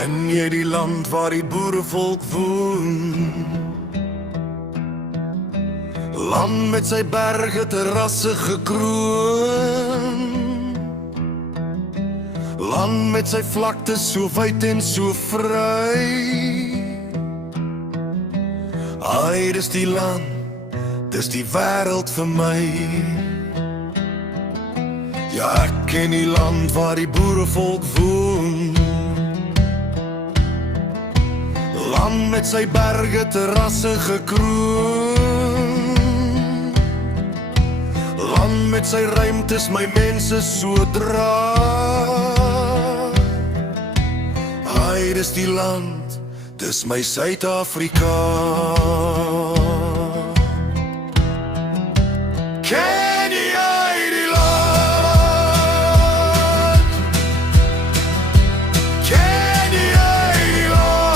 Ken jy die land waar die boerevolk woon? Land met sy berge terrasse gekroon, land met sy vlaktes so wyd en so vry. Ai, dis die land, dis die wêreld vir my. Ja, ek ken die land waar die boerevolk woon, land met sy berge terrasse gekroon, land met sy ruimtes my mense so dra. Ai, dis die land, dis my Suid-Afrika. Ken jy die land? Ken jy die land?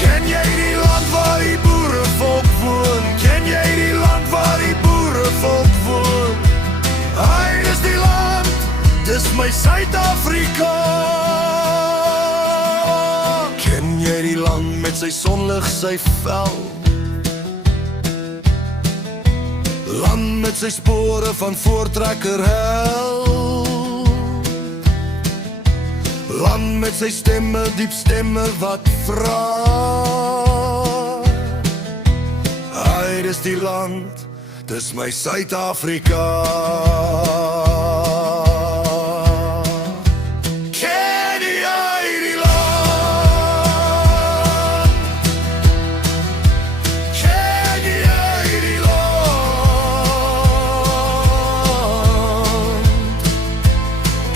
Ken jy die land waar die boerevolk woon? Ken jy die land waar die boerevolk woon? Ai, dis die land, dis my Suid-Afrika. Ken jy die land met sy sonlig, sy vel? Land met sy spore van voortrekker hel, land met sy stemme, diep stemme wat vra. Ai, dis die land, dis my Suid-Afrika. Ken jy die land? Ken jy die land?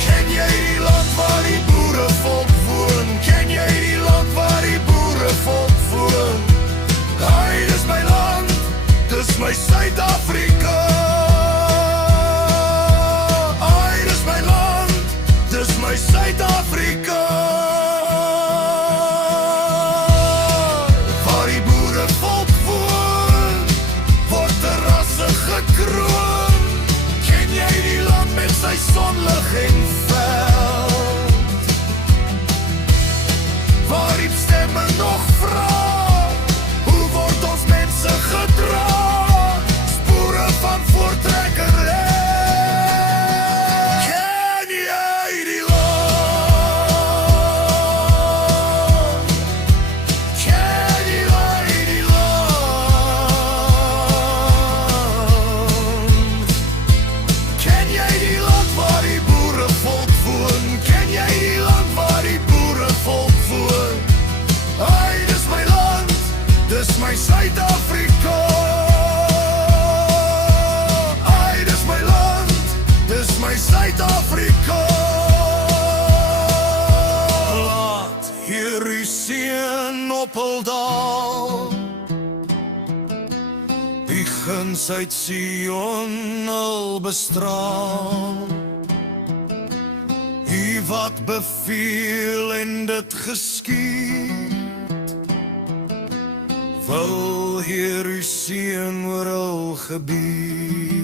Ken jy die land waar die boerevolk woon? Ken jy die land waar die boerevolk woon? Ai, dis my land, dis my Suid-Afrika. Ai, dis my land, dis my Suid-Afrika. Waar die boerevolk woon, word terrasse gekroon. Ken jy die land met sy sonlig en veld? Waar die stemme nog vra, hoe word ons mense gedra? Spore van voortrekker hel. Ken jy die land? Ken jy die land? Ken jy die land waar die boerevolk woon? Ken jy die land waar die boerevolk woon? Ai, dis my land, dis my Suid-Afrika. Ai, dis my land, dis my Suid-Afrika. Laat hier u seën op hul daal, biegen Suid-Sion al bestraal. U wat beveel en dit geskied, wil hier u seën oor al gebied.